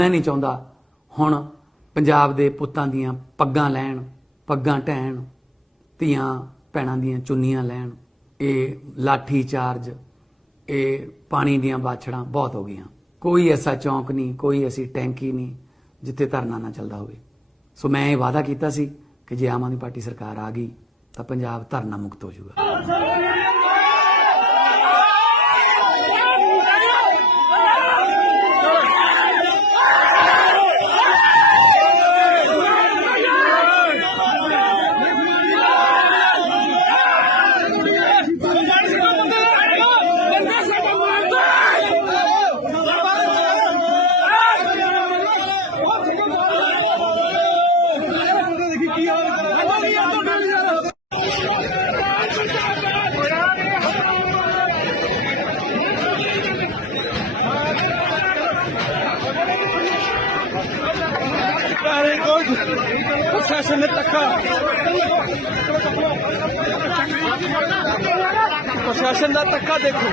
ਮੈਂ ਨਹੀਂ ਚਾਹੁੰਦਾ ਹੁਣ ਪੰਜਾਬ ਦੇ ਪੁੱਤਾਂ ਦੀਆਂ ਪੱਗਾਂ ਲੈਣ, ਪੱਗਾਂ ਢਹਿਣ, ਧੀਆਂ ਭੈਣਾਂ ਦੀਆਂ ਚੁੰਨੀਆਂ ਲੈਣ, ਇਹ ਲਾਠੀ ਚਾਰਜ, ਇਹ ਪਾਣੀ ਦੀਆਂ ਬਾਛੜਾਂ ਬਹੁਤ ਹੋ ਗਈਆਂ। ਕੋਈ ਐਸਾ ਚੌਂਕ ਨਹੀਂ, ਕੋਈ ਐਸੀ ਟੈਂਕੀ ਨਹੀਂ ਜਿੱਥੇ ਧਰਨਾ ਨਾ ਚੱਲਦਾ ਹੋਵੇ। ਸੋ ਮੈਂ ਇਹ ਵਾਅਦਾ ਕੀਤਾ ਸੀ ਕਿ ਜੇ ਆਮ ਆਦਮੀ ਪਾਰਟੀ ਸਰਕਾਰ ਆ ਗਈ ਤਾਂ ਪੰਜਾਬ ਧਰਨਾ ਮੁਕਤ ਹੋ ਜਾਊਗਾ। ਅਰੇ ਕੋਈ ਪ੍ਰਸ਼ਾਸਨ ਨੇ ਧੱਕਾ। ਪ੍ਰਸ਼ਾਸਨ ਦਾ ਧੱਕਾ ਦੇਖੋ।